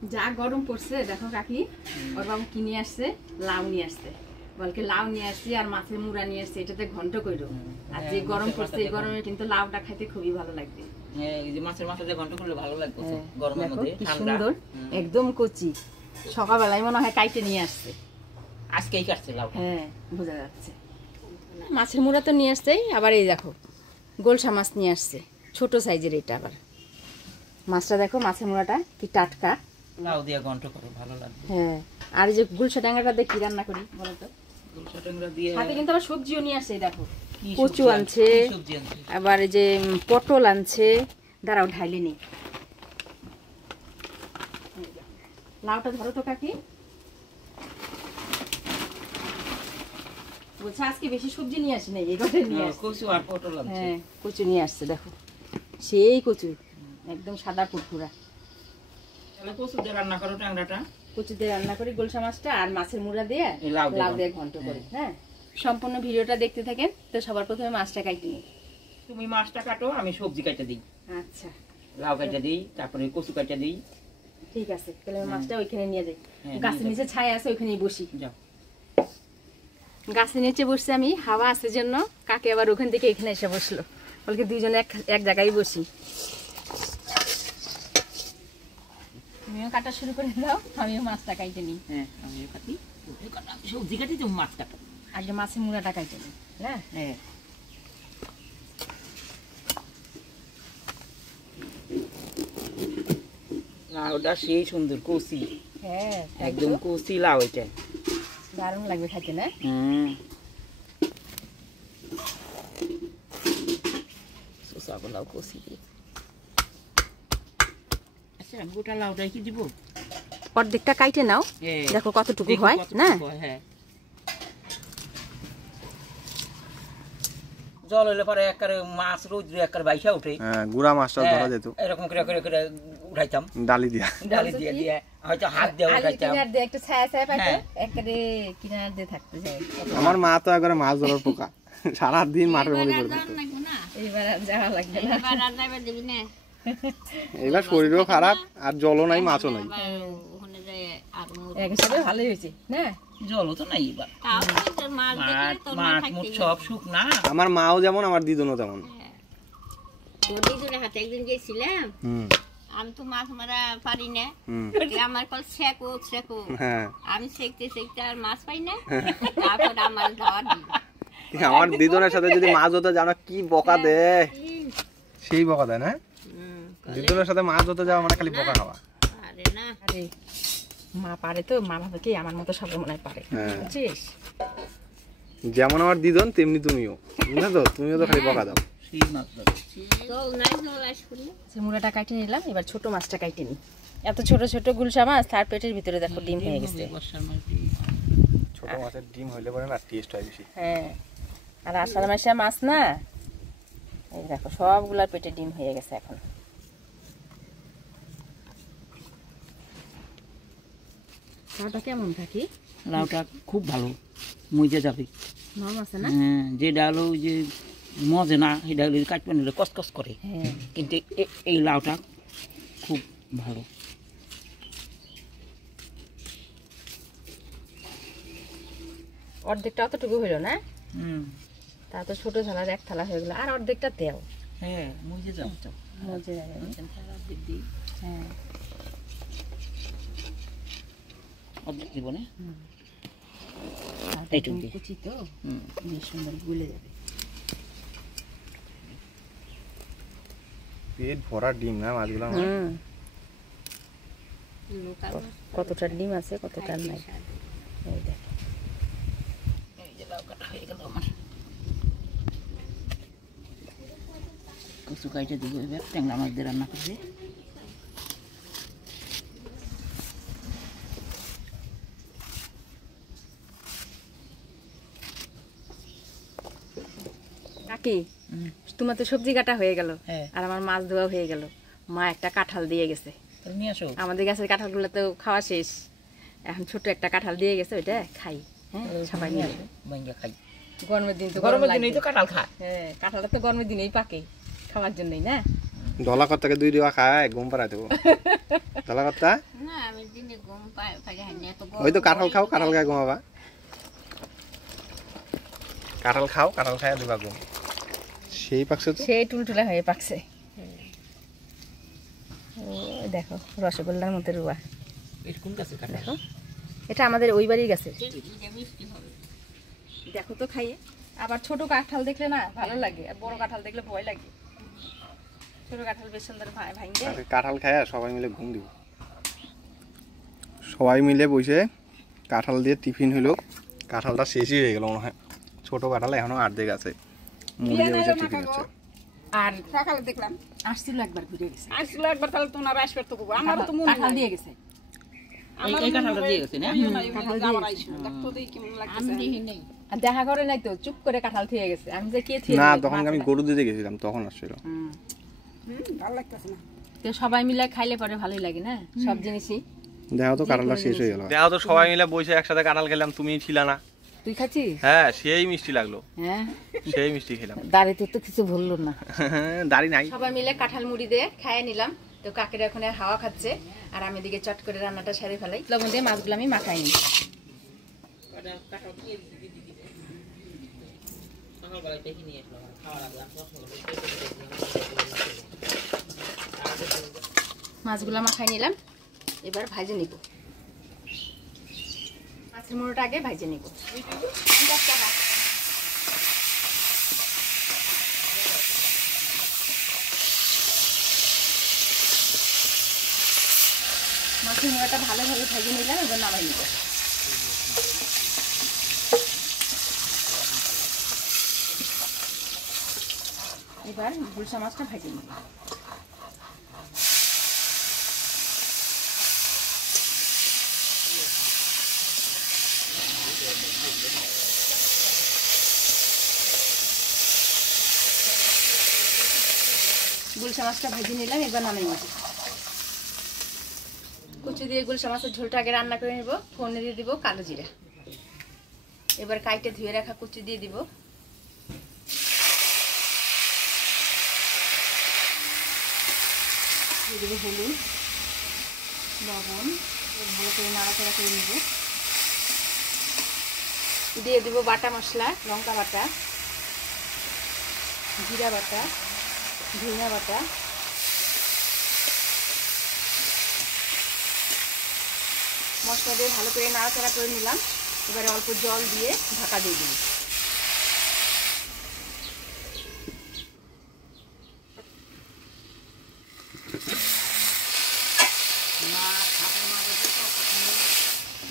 যা গরম পড়ছে দেখো কাকি ওর বাবু কি নিয়ে আসছে, লাউ নিয়ে আসছে। বলকে লাউ নিয়ে আসছি আর মাছের মুড়া নিয়ে আসছে, এটাতে ঘন্ট কইরো। আর যে গরম পড়ছে এই গরমে কিন্তু লাউটা খাইতে খুবই ভালো লাগবে। এই যে মাছের মাথা দিয়ে ঘন্ট করলে ভালো লাগবে গরমের মধ্যে, কি ঠান্ডা সুন্দর একদম কচি। সকালবেলায় মনে হয় কাইটে নিয়ে আসছে, আজকেই কাটছে লাউ। হ্যাঁ বোঝা যাচ্ছে। মাছের মুড়া তো নিয়ে আসছেই, আবার এই দেখো গোলসা মাছ নিয়ে আসছে, ছোট সাইজের। এটা আবার মাছটা দেখো, মাছের মুড়াটা কি টাটকা, লাউ দিয়ে ঘন্ট করে ভালো লাগবে। হ্যাঁ আর এই যে গুলশা ডাঙ্গাটা দিয়ে কি রান্না করি বলো তো? গুলশা ডাঙ্গা দিয়ে সাথে কিন্তু আবার সবজিও নিয়ে আসছে, দেখো কচু আনছে, আবার এই যে পটল আনছে। দাঁড়াও ঢাইলে নি, লাউটা ধরো তো কাকি। বলছে আজকে বেশি সবজি নিয়ে আসি নাই, এই ঘরে নিয়ে আসছে কচু আর পটল আনছে। হ্যাঁ কচু নিয়ে আসছে, দেখো সেই কচু একদম সাদা ফুটফুরা। তাহলে কচু দিয়ে রান্না করো ট্যাংরাটা, কচু দিয়ে রান্না করি গোলসা মাছটা, আর মাছের মুড়া দিয়ে লাউ দিয়ে ঘন্ট করি। হ্যাঁ সম্পূর্ণ ভিডিওটা দেখতে থাকেন। তো সবার প্রথমে মাছটা কাটি নিই। তুমি মাছটা কাটো, আমি সবজি কাটে দিই। আচ্ছা লাউ কাটে দিই, তারপরে কচু কাটে দিই। ঠিক আছে, তাহলে আমি মাছটা ওইখানে নিয়ে যাই। গাছের নিচে ছায়া আছে, ওইখানেই বসি। যাও, গাছের নিচে বসছি আমি, হাওয়া আছে জন্য। কাকে আবার ওখান থেকে এখানে এসে বসলো, বলকে দুইজনে এক জায়গায় বসি। তুমিও কাটা শুরু করে দাও, আমিও মাছটা কাইটে নিই। হ্যাঁ আমিও কাটি, সবজি কাটি, তুমি মাছ কাটো। আগে মাছের মুড়াটা কাইটে নিই। হ্যাঁ হ্যাঁ লাউটা সেই সুন্দর কচি, হ্যাঁ একদম কচি লাউ। এটা দারুণ লাগবে খাইতে না? লাউ কচি। আচ্ছা গোটা লাউটাই কি দিব? অর্ধেকটা কাইটে নাও, দেখো কতটুকু হয় না। হ্যাঁ জল হইলে পরে একবারে মাছ রোদ্রে একবারে বাইসা উঠে। হ্যাঁ গুড়া মাছটা ধরা যেত, এরকম করে করে করে উঠাইতাম ডালি দিয়া দিয়ে হয়তো হাত দিয়ে উঠাইতাম। কিনার দিয়ে একটু ছায়া ছায়া পাইতো, একেবারে কিনার দিয়ে থাকতে যায়। আমার মা তো একবারে মাছ ধরার পোকা, সারাদিন মাঠের মধ্যে পড়ে থাকতো। এইবার আর যাওয়া লাগবে না, এবার শরীরও খারাপ আর জলও নাই, মাছও নাই। একসাথে ভালোই হয়েছে না, জলও তো নাই এবার, মাছ মুঠ সব শুকনা। আমার মাও যেমন, আমার দিদুনও তেমন। দিদুনের হাতে একদিন গেছিলাম, আমি তো মাছ মারা পারি না, আমার কল শেখো শেখো, আমি শেখতে শেখতে আর মাছ পাই না। তারপর আমার আমার দিদুনের সাথে যদি মাছ হতে যাও না, কি বকা দেয়, সেই বকা দেয় না। দিদুনের সাথে মাছ হতে যাওয়া মানে খালি বকা খাওয়া। আরে না, আরে মা পারে তো, মা ভাবে কি আমার মতো সব মনে পারে, বুঝছিস? যেমন আমার দিদুন তেমনি তুমিও, বুঝলে তো, তুমিও তো খালি বকা দাও। মুড়াটা কাটে নিলাম, এবার ছোট মাছটা কাটে নি। এত ছোট ছোট গুলশা মাছ, তার পেটের ভিতরে দেখো ডিম হয়ে গেছে। ছোট মাছের ডিম হইলে পরে না টেস্ট হয় বেশি। হ্যাঁ আর আষাঢ় মাসে মাছ না, এই দেখো সবগুলার পেটে ডিম হয়ে গেছে। এখন লাউটা কেমন থাকি? লাউটা খুব ভালো, মজা যাবে, নরম আছে না? হ্যাঁ যে ডাল ওই যে মজে না, এই ডাল কাটবে নিলে কসকস করে, কিন্তু এই লাউটা খুব ভালো। অর্ধেকটা অতটুকু হইলো না, তা তো ছোট থালার এক থালা হয়ে গেল, আর অর্ধেকটা দেও। হ্যাঁ মজে যাবে, মজে যাবে। হ্যাঁ অর্ধেক দিব না, কুচি তো বেশ সুন্দর গুলে যাবে। পেট ভরা ডিম না মাছগুলো। কতটা ডিম আছে কতটা নাই, এই দেখো। এই যে লাউ কাটা হয়ে গেল আমার, কচু কাইটে দিব। এবার ট্যাংরা মাছ দিয়ে রান্না করবে। কাকি তোমার তো সবজি কাটা হয়ে গেল, আর আমার মাছ ধোয়া হয়ে গেল। মা একটা কাঁঠাল দিয়ে গেছে, নিয়ে আসো। আমাদের গাছের কাঁঠালগুলো তো খাওয়া শেষ, এখন ছোট একটা কাঁঠাল দিয়ে গেছে, ওইটা খাই। হ্যাঁ সবাই মিলে খাই, গরমের দিন তো, গরমের দিনেই তো কাঁঠাল খায়। হ্যাঁ কাঁঠালটা তো গরমের দিনেই পাকে, খাওয়ার জন্যই না। ধলা কর্তাকে 2 টাকা খায় ঘুম পাড়াই দেবো ধলা কর্তা না আমি দিনে ঘুম পাই না তো ওই তো কাঁঠাল খাও কাঁঠাল খায় ঘুমাবা কাঁঠাল খাও কাঁঠাল খায় দিবা ঘুম সেই পাকছে তো সেই টুলটুলা হয়ে পাকছে ও দেখো রসগোল্লার মতো রুয়া এটা কোন গাছের কাঁঠাল? দেখো এটা আমাদের ওই বাড়ির গাছে এটা মিষ্টি হবে দেখো তো খাইয়ে আবার ছোট কাঁঠাল দেখলে না ভালো লাগে আর বড় কাঁঠাল দেখলে ভয় লাগে ছোট কাঁঠাল বেশ সুন্দর ভাঙবে আরে কাঁঠাল খায় সবাই মিলে ঘুম দিব সবাই মিলে বসে কাঁঠাল দিয়ে টিফিন হইলো কাঁঠালটা শেষই হয়ে গেল মনে হয় ছোট কাঁঠাল এখনো অর্ধেক আছে মুড়ি দিয়ে বসে টিফিন হচ্ছে আর সকালে দেখলাম আসছিল একবার ঘুরে গেছে আসছিল একবার তাহলে তো না রাইস করতে পারবো আমারও তো মনে কাঁঠাল দিয়ে গেছে এই কাঁঠালটা দিয়ে গেছে না যাওয়ার আইসো দেখতো দেখি কেমন আমি লাগতেছে দেখি নেই আর দেখা করে নাই তো চুপ করে কাঁঠাল থিয়ে গেছে আমি যে কে থিয়ে না দিবে, তখন আমি মাথাটা। গরু দিতে গেছিলাম তখন আসছিল ভালো লাগতেছে না তো সবাই মিলে খাইলে পরে ভালোই লাগে না সব জিনিসই দেখো তো কাঁঠালটা শেষ হয়ে গেল দেখো তো সবাই মিলে বসে একসাথে কাঁঠাল খেলাম তুমি ছিল না তুই খাচ্ছিস হ্যাঁ সেই মিষ্টি লাগলো হ্যাঁ সেই মিষ্টি খেলাম দাঁড়িতে তো কিছু বললো না দাড়ি নাই সবাই মিলে কাঁঠাল মুড়ি দিয়ে খাইয়ে নিলাম তো কাকের এখন হাওয়া খাচ্ছে আর আমি এদিকে চট করে রান্নাটা সারি ফেলাই লবণ দিয়ে মাছগুলো আমি মাখাই নি মাছগুলো মাখাই নিলাম এবার ভাজে নিব মাছের মুড়োটা আগে ভাজে নিব মাছের মুড়োটা ভালোভাবে ভাজে নিলাম এবার নামাই নিব এবার গুলশা মাছটা ভাজে নিব গুলশা মাছটা ভেজে নিলাম এবার নামিয়ে নিব কুচি দিয়ে গুলশা মাছের ঝোলটা আগে রান্না করে নিব ফোড়নে দিয়ে দিব কালো জিরা এবার কাইটে ধুয়ে রাখা কুচি দিয়ে দিব দিয়ে দেবো হলুদ লবণ ভালো করে নাড়াচাড়া করে নিব দিয়ে দিব বাটা মশলা লঙ্কা বাটা জিরা বাটা ধনিয়া বাটা মশলা দিয়ে ভালো করে নাড়াচাড়া করে নিলাম এবারে অল্প জল দিয়ে ঢাকা দিয়ে দিই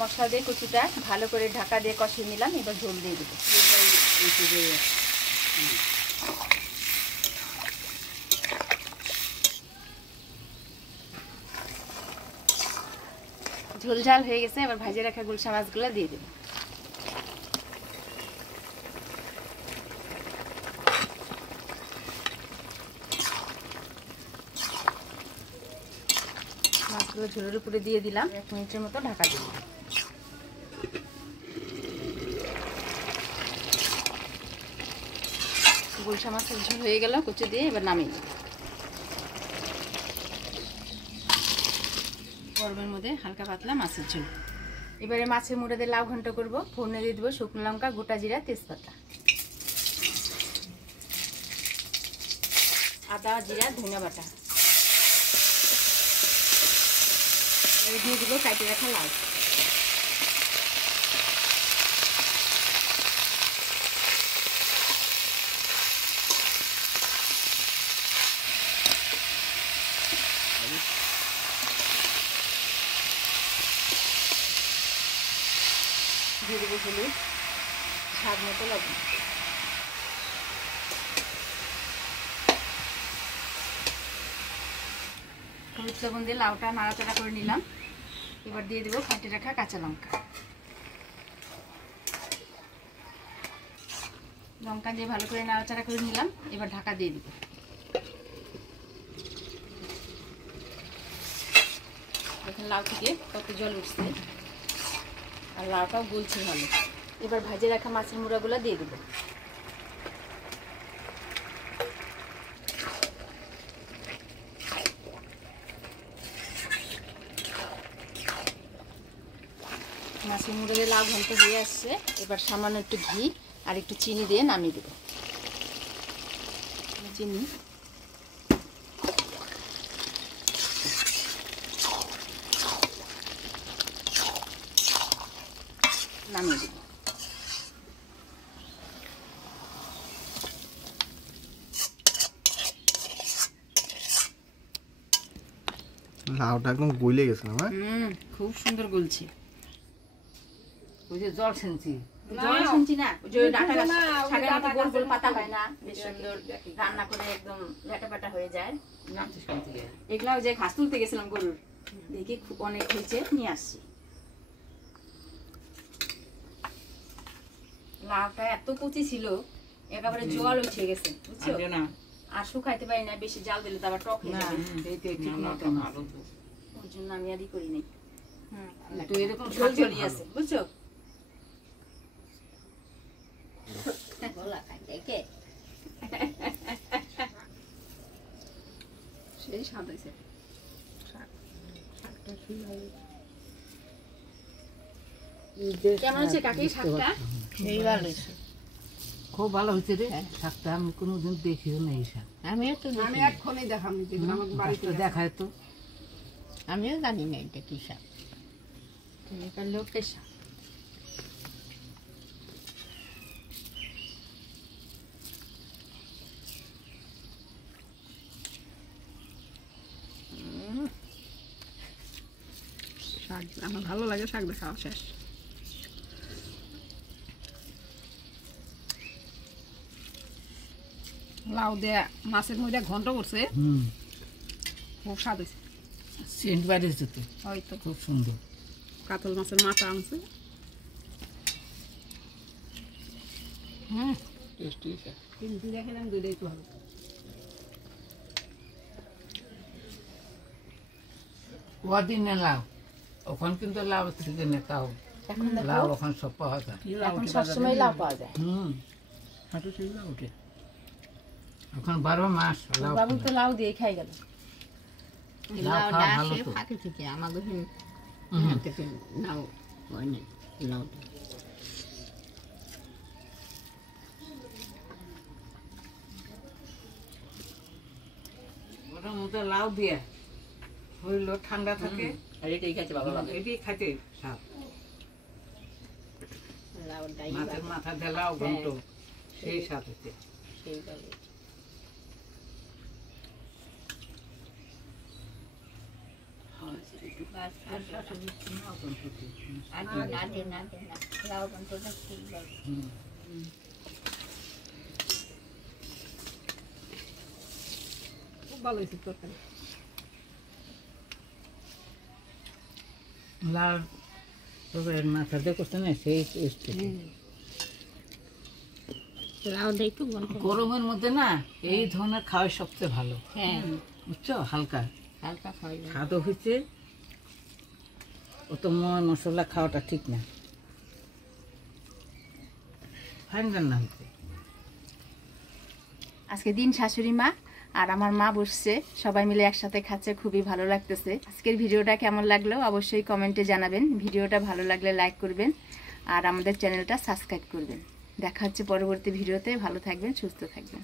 মশলা দিয়ে কুচিটা ভালো করে ঢাকা দিয়ে কষিয়ে নিলাম এবার ঝোল দিয়ে দেবো ঝোল ঝাল হয়ে গেছে এবার ভাজে রাখা গুলশা মাছগুলো দিয়ে দেবো মাছগুলো ঝোলের উপরে দিয়ে দিলাম 1 মিনিটের মতো ঢাকা দিব গুলশা মাছের ঝোল হয়ে গেল কুচি দিয়ে এবার নামিয়ে দেব গরমের মধ্যে হালকা পাতলা মাছের ঝোল এবারে মাছের মুড়ে দিয়ে লাউ ঘন্ট করব ফোড়নে দিয়ে দেবো শুকনো লঙ্কা গোটা জিরা তেজপাতা আদা জিরা ধনিয়া বাটা দিয়ে দেবো কাটে রাখা লাউ দিয়ে দেবো হলুদ স্বাদ মতো লবণ হলুদ লবণ দিয়ে লাউটা নাড়াচাড়া করে নিলাম এবার দিয়ে দেবো কাটে রাখা কাঁচা লঙ্কা লঙ্কা দিয়ে ভালো করে নাড়াচাড়া করে নিলাম এবার ঢাকা দিয়ে দিব এখন লাউ থেকে কত জল উঠছে আর লাউটাও গলছে ভালো এবার ভাজে রাখা মাছের মুড়াগুলো দিয়ে দেবো মাছের মুড়ে দিয়ে লাউ ঘন্ট হয়ে আসছে। এবার সামান্য একটু ঘি আর একটু চিনি দিয়ে নামিয়ে দেবো। চিনি নামিয়ে দেবো। লাউটা একদম গলে গেছে না? খুব সুন্দর গলছে। ওই যে জল সেনছি জল শুনছি না, ওই যে ডাঁটা গাছ শাকের মতো গোল গোল পাতা হয় না, বেশ সুন্দর রান্না করে একদম লেটা পেটা হয়ে যায়। এগুলা ওই যে ঘাস তুলতে গেছিলাম গরুর, দেখি খুব অনেক হয়েছে, নিয়ে আসছি। লাউটা এত কচি ছিল একেবারে জল উঠে গেছে, বুঝছো? আর শুকাইতে পারি না, বেশি জাল দিলে তো আবার টক হয়ে যাবে। ওর জন্য আমি আরই করি নাই। তো এরকম ঝোল ঝোলই আছে, বুঝছো? গলা খাই দেখে সেই স্বাদ হয়েছে। কেমন হচ্ছে কাকি শাকটা? সেই ভালো হয়েছে, খুব ভালো হয়েছে রে শাকটা। আমি কোনোদিন দেখিও না এই শাক। আমিও তো আমি এক্ষুনি দেখাম, আমার বাড়িতে দেখায় তো। আমিও জানি না এটা কি শাক। এখানকার লোকটাই শাক। শাক আমার ভালো লাগে, শাক খাওয়া শেষ। লাউ দিয়ে মাছের মধ্যে ঘন্ট করছে, খুব স্বাদ হয়েছে। সেন্ট বাড়িয়েছে তো, হয়তো খুব সুন্দর। কাতল মাছের মাথা আনছে। কিন্তু দেখলাম দুইটাই তো ভালো। ওদিন লাউ, ওখান কিন্তু লাউ থেকে নেতাও লাউ ওখান সব পাওয়া যায়। এখন সবসময় লাউ পাওয়া যায়। হাঁটু সেই লাউ উঠে ওখান 12 মাস লাউ। বাবু তো লাউ দিয়ে খাই গেল। লাউ লাউটা খাওয়া ভালো আসে তো। ফাঁকে থেকে আমাকে থেকে নাও হয় না লাউটা। ওটার মধ্যে লাউ দিয়ে হইলো ঠান্ডা থাকে, এটাই খেতে ভালো লাগে। এটাই খাইতে স্বাদ। লাউটাই মাছের মাথা দিয়ে লাউ ঘন্ট, সেই স্বাদ হচ্ছে। সেই ভালো। লাউ ঘন্টটা ঠিক ভালো। খুব ভালো হয়েছে তরকারি। লাউ তবে মাথা দিয়ে করছে না, সেই টেস্ট। লাউটা একটু ঘন্ট গরমের মধ্যে না এই ধরনের খাওয়াই সবচেয়ে ভালো, হ্যাঁ বুঝছো? হালকা হালকা খাওয়াই যায়। স্বাদও হয়েছে, অত মশলা খাওয়াটা ঠিক না। ফাইন রান্না হয়েছে। আজকে দিন শাশুড়ি মা আর আমার মা বসছে, সবাই মিলে একসাথে খাচ্ছে, খুবই ভালো লাগতেছে। আজকের ভিডিওটা কেমন লাগলো অবশ্যই কমেন্টে জানাবেন। ভিডিওটা ভালো লাগলে লাইক করবেন আর আমাদের চ্যানেলটা সাবস্ক্রাইব করবেন। দেখা হচ্ছে পরবর্তী ভিডিওতে। ভালো থাকবেন, সুস্থ থাকবেন।